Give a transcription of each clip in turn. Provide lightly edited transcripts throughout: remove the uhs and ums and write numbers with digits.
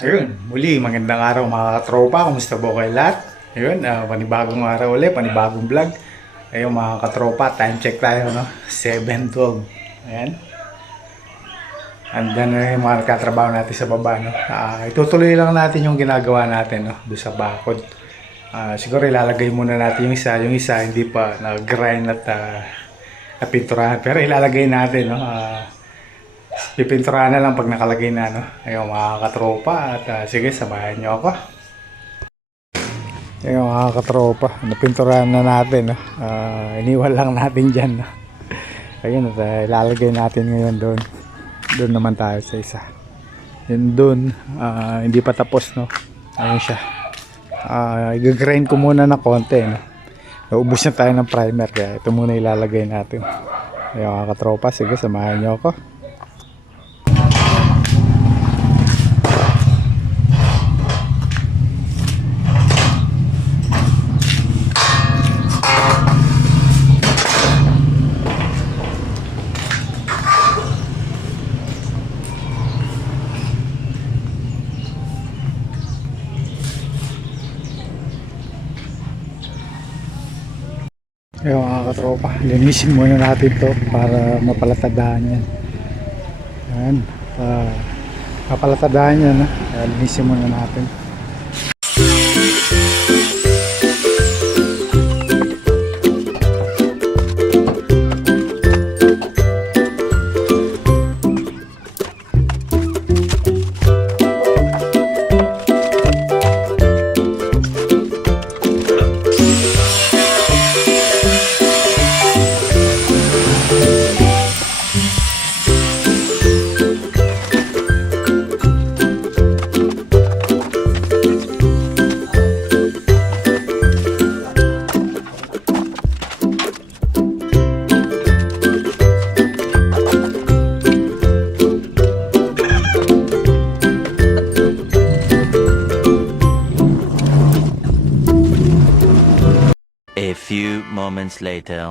Ayun, muli magandang araw mga katropa. Kumusta po kayo lahat? Ayun, panibagong araw ulit, panibagong vlog. Ayun mga katropa, time check tayo, no? 7:12. Ayan. Andyan na yung mga katrabaho natin sa baba, no? Itutuloy lang natin yung ginagawa natin, no? Doon sa bakod. Siguro ilalagay muna natin yung isa. Yung isa hindi pa nag-grind at napinturahan. Pero ilalagay natin, no? Pipinturahan na lang pag nakalagay na, no? Ayun mga katropa at sige, samahan nyo ako. Ayun mga katropa, napinturahan na natin, no? Iniwan lang natin dyan, no? Ayun at ilalagay natin ngayon doon. Doon naman tayo sa isa. Yun doon, hindi pa tapos, no? Ayun siya. I-grind ko muna na konti, no? Naubos na tayo ng primer kaya ito muna ilalagay natin. Ayun mga katropa, sige, samahan nyo ako. Ayun mga katropa, linisin muna natin to para mapalatadahan yan. Ayan, mapalatadahan yan, linisin muna natin. A few moments later.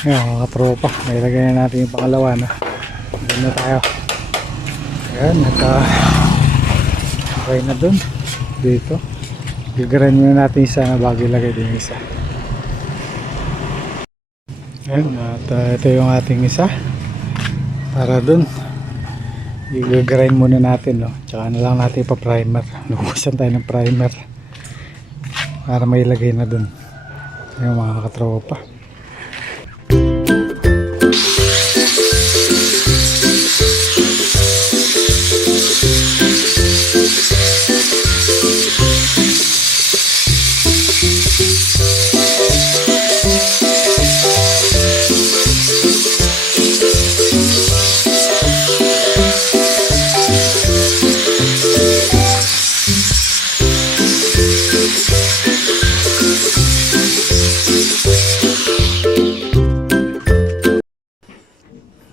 Ayan mga katropa, ilagay na natin yung pangalawa na. Doon na tayo. Ayan, okay na dun. Dito. Gagaran muna natin isa na bago ilagay din yung isa. Ayan, at ito yung ating isa. Para dun. i-grind muna natin, no? Tsaka na lang natin ipa-primer. Nukusan tayo ng primer para may ilagay na dun. Ayun mga katropa.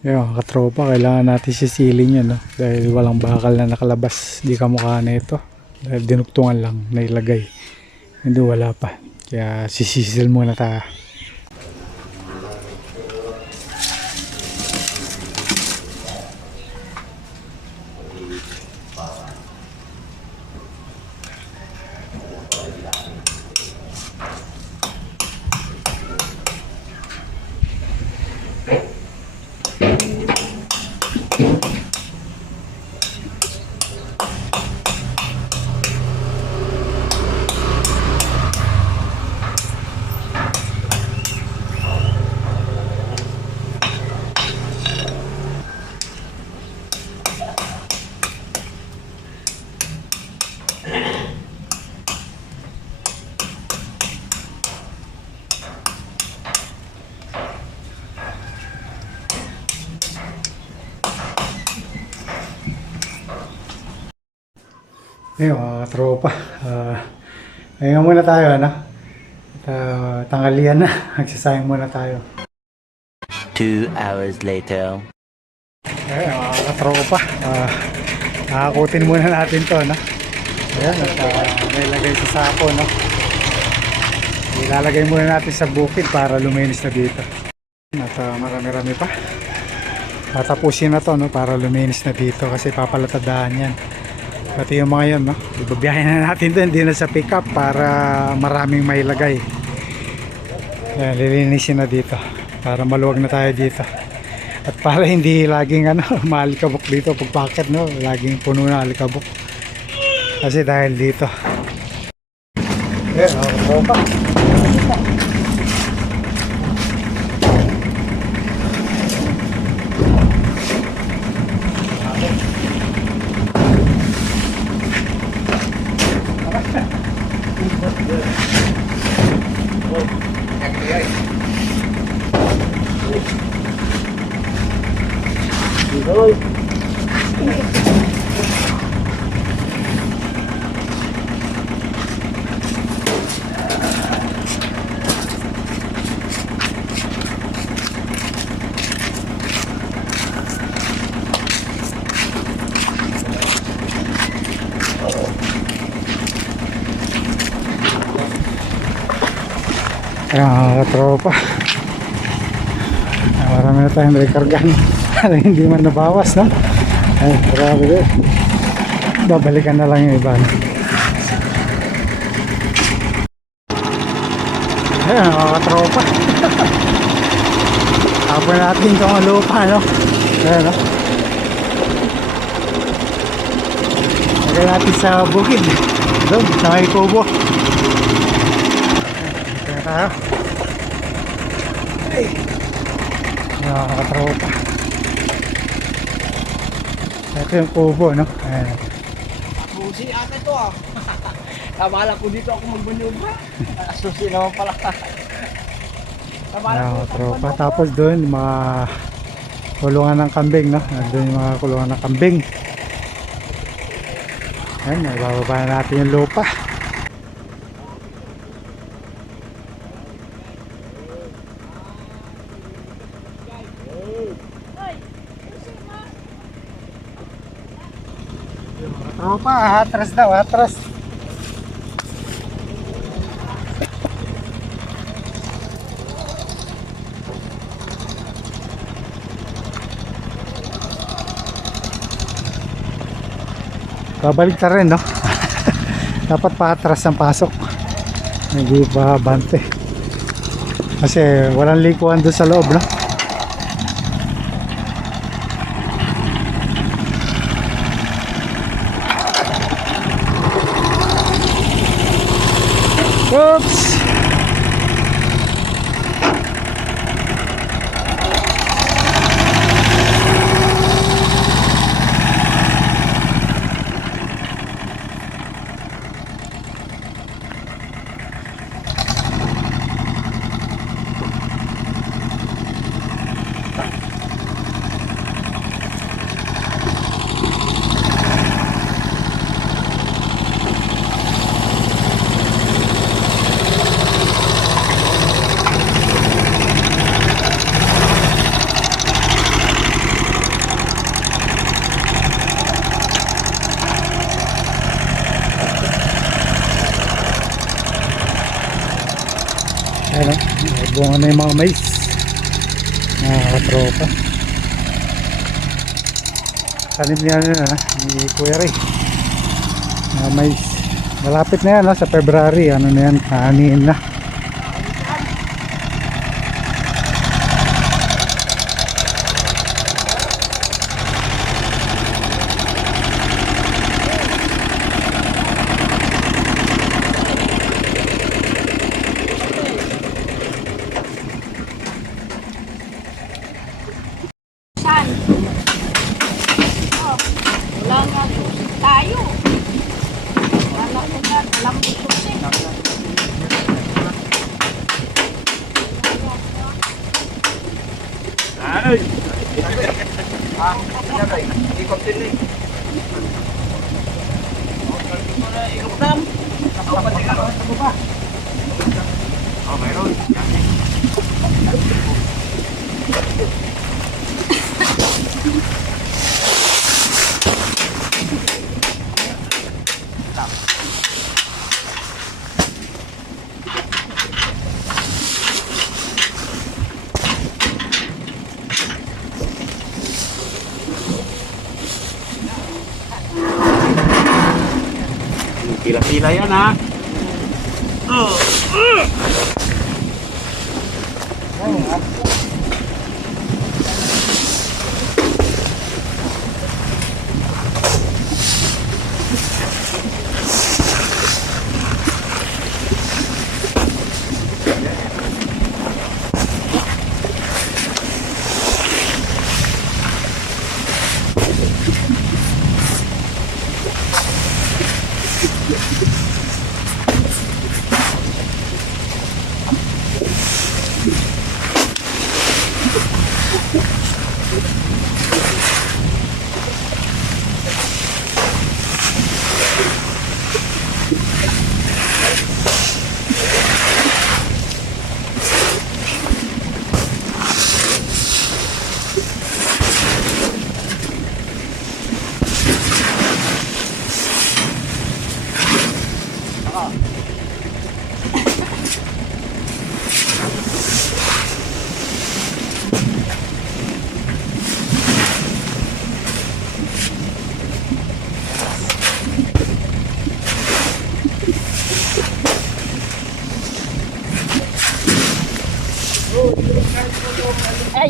Yung katropa, kailangan natin sisilin yan, no? Dahil walang bakal na nakalabas di kamukha na ito, dahil dinuktungan lang nailagay, hindi wala pa, kaya sisisil muna tayo. Ayun mga tropa, ngayon muna tayo, ano? Tanghalian na, magsasayang muna tayo. 2 hours later. Ayun mga katropa, nakakutin muna natin to, no? Ayan, at nailagay sa sako, no? Ilalagay muna natin sa bukid para luminis na dito. At marami-rami pa. Tatapusin na to, no? Para luminis na dito kasi papalatadaan yan. Pati yung mga yun, no? Ibabiyahin na natin doon, hindi na sa pick up para maraming mailagay. Ayan, lilinisin na dito para maluwag na tayo dito. At para hindi laging maalikabok dito pagpakit, no? Laging puno na alikabok. Kasi dahil dito. Ayan, tropa. Ayan mga katropa, marami na tayong rekargan para hindi man nabawas, no? Ay, grabe din, babalikan na lang yung iba, no? Ayan mga katropa, tapon natin itong lupa, no? Ayan, no? Lagay natin sa bukid doon, sa may kubo. Tayo. Nakakatropa. Ito yung kubo, no? Ayan. Susi ata ito ah. Kabala ko dito ako magbanyubra. Susi naman pala. Nakakatropa. Tapos doon, mga kulungan ng kambing, no? Doon yung mga kulungan ng kambing. Ayan, ibababa na natin yung lupa. Tropa, atras daw, atras. Babalik na rin, no? Dapat paatras ang pasok. Hindi ba bante? Kasi walang likuan doon sa loob, no? Oops! Ayan o, bunga na yung mga mais. Nakakatropa. Tanim niya ni Kuya Ray. Mga mais. Malapit na yan sa February. Ano na yan, kaaniin na. Saan? Oh, wala nga tayo. Wala ko nga, alam mo susi. Pila-pila yan ha. Ay,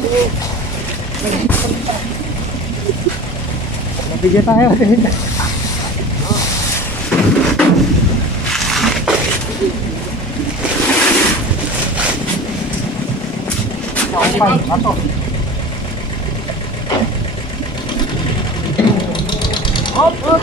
Nabigyan tayo. hop, hop.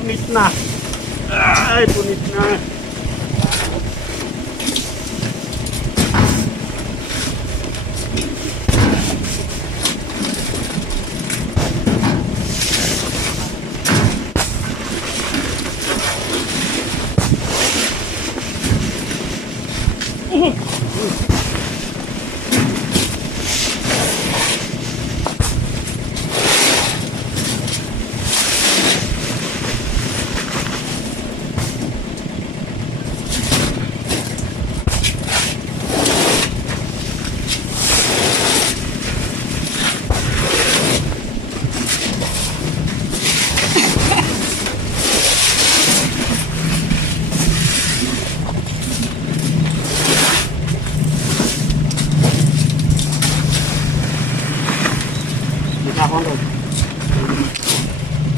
Punit na. Ay, punit na.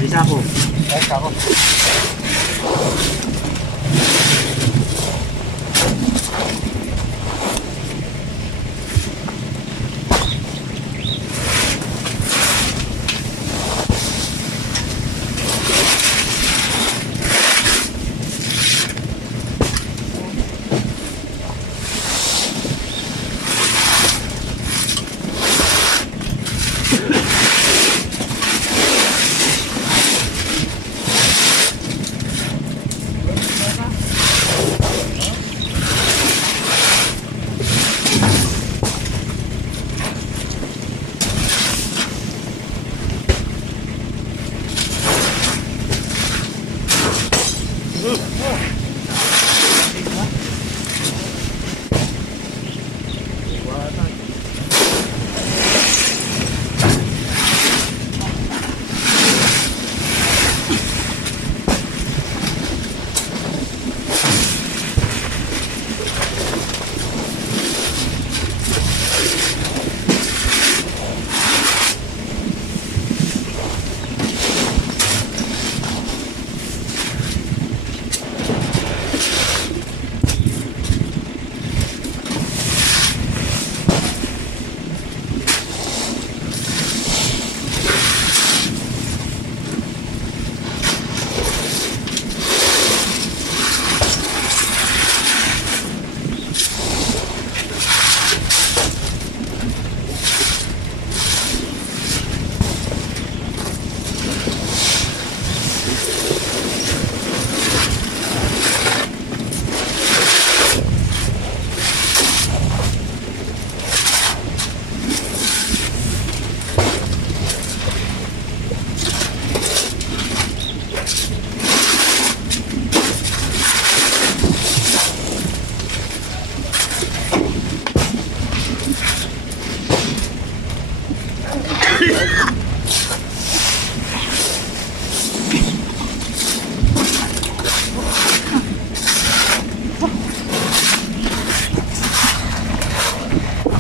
Isa ko.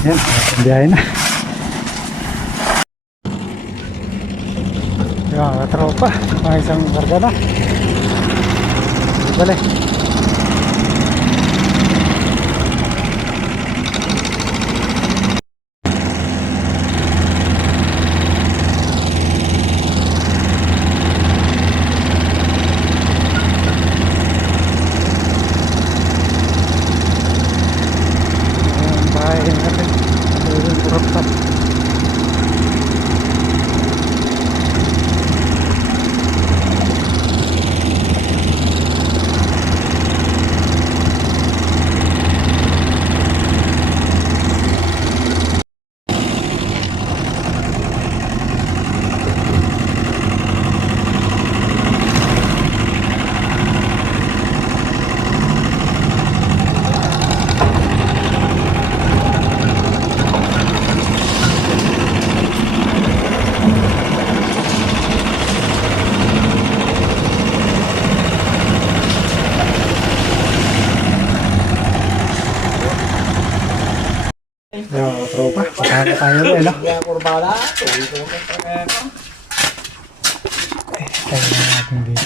Yan, biyahe na. Yan, mga tropa. Mga isang karga na. Balik. Yung tropa, pagkaka tayo rin, no? Kaya kurbala. Tayo na natin dito.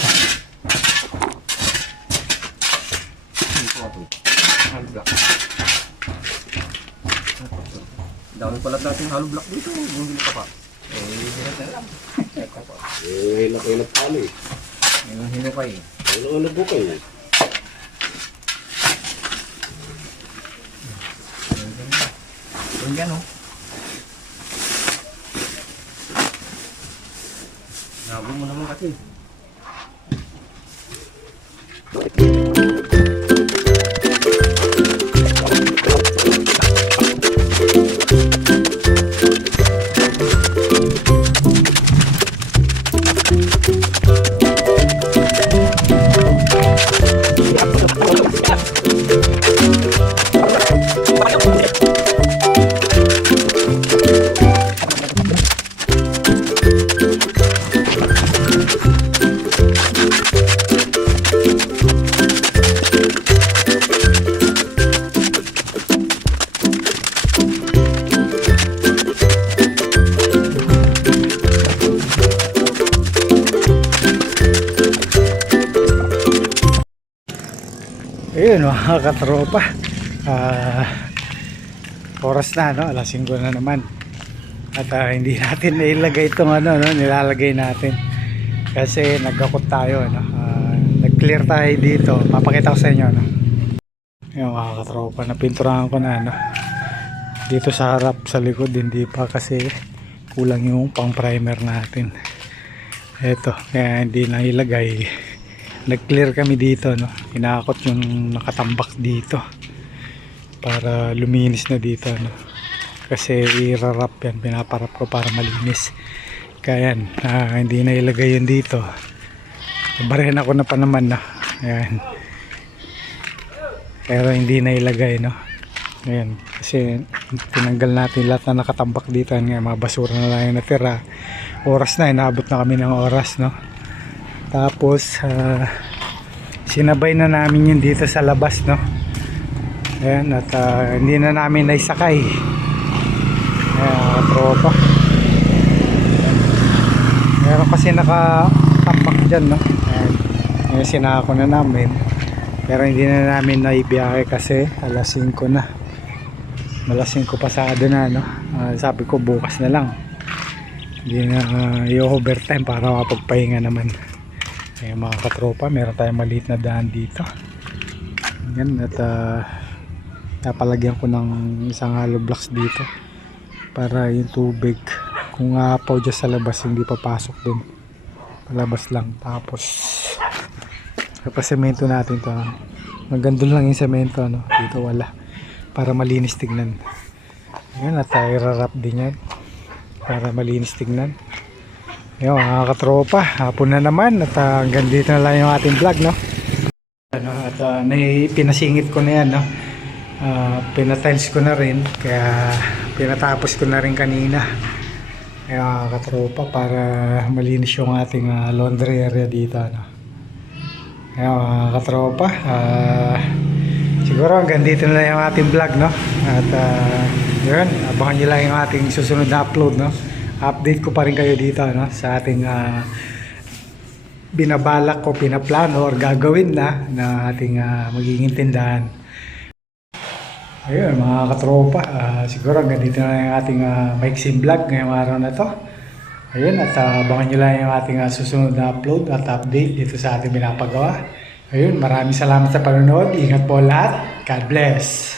Dami pala natin hollow block dito. Bumili ka pa. Hilak-hilak kami. Hino kayo. Ano po kayo? Yan o. Nabo mo naman kasi. Ayun mga katropa. Oras na, no? Alas 5 na naman. At hindi natin nailagay itong ano, no? Nilalagay natin. Kasi nagkakot tayo, no? Nag-clear tayo dito. Papakita ko sa inyo, no? Yung mga katropa, napinturahan ko na, no? Dito sa harap, sa likod, hindi pa kasi kulang yung pang primer natin. Eto, kaya hindi na ilagay. Nag-clear kami dito, no? Hinakot yung nakatambak dito para luminis na dito, no? Kasi i-wrap yan, pinaparap ko para malinis. Kaya yan, hindi na ilagay yun dito. Barihan ako na pa naman, no? Ayan. Pero hindi na ilagay, no? Ayan, kasi tinanggal natin lahat na nakatambak dito. Nga, mga basura na lang yung natira. Oras na, inaabot na kami ng oras, no? Tapos sinabay na namin yun dito sa labas, no? Ayan, at hindi na namin naisakay. Ayan, tropa. Meron kasi nakatambak dyan, no? Ayan, ayan, sinako na namin. Pero hindi na namin naibiyahe kasi alas 5 na. Alas 5 pasado na, no? Sabi ko bukas na lang. Hindi na i-overtime para makapagpahinga naman. Ayan mga katropa, meron tayong maliit na daan dito. Ayan, at napalagyan ko ng isang hollow blocks dito para yung tubig kung apaw dyan sa labas hindi papasok dun, palabas lang. Tapos semento natin to. Magandun lang yung semento, no? Dito wala, para malinis tignan. Ayan, at i-wrap din yan para malinis tignan. Ayun mga katropa, hapon na naman at hanggang dito na lang yung ating vlog, no? At pinasingit ko na yan, no? Pinatiles ko na rin, kaya pinatapos ko na rin kanina. Ayun mga katropa, para malinis yung ating laundry area dito, no? Ayun mga katropa, siguro hanggang dito na lang yung ating vlog, no? At yun, abangan nyo lang yung ating susunod na upload, no? Update ko pa rin kayo dito, no? Sa ating binabalak ko, pinaplano or gagawin na ating magiging tindahan. Ayun mga katropa, siguro hanggang dito na lang yung ating maiksing vlog ngayong araw na to. Ayun, at abangan nyo lang yung ating susunod na upload at update dito sa ating pinapagawa. Ayun, maraming salamat sa panonood. Ingat po lahat. God bless.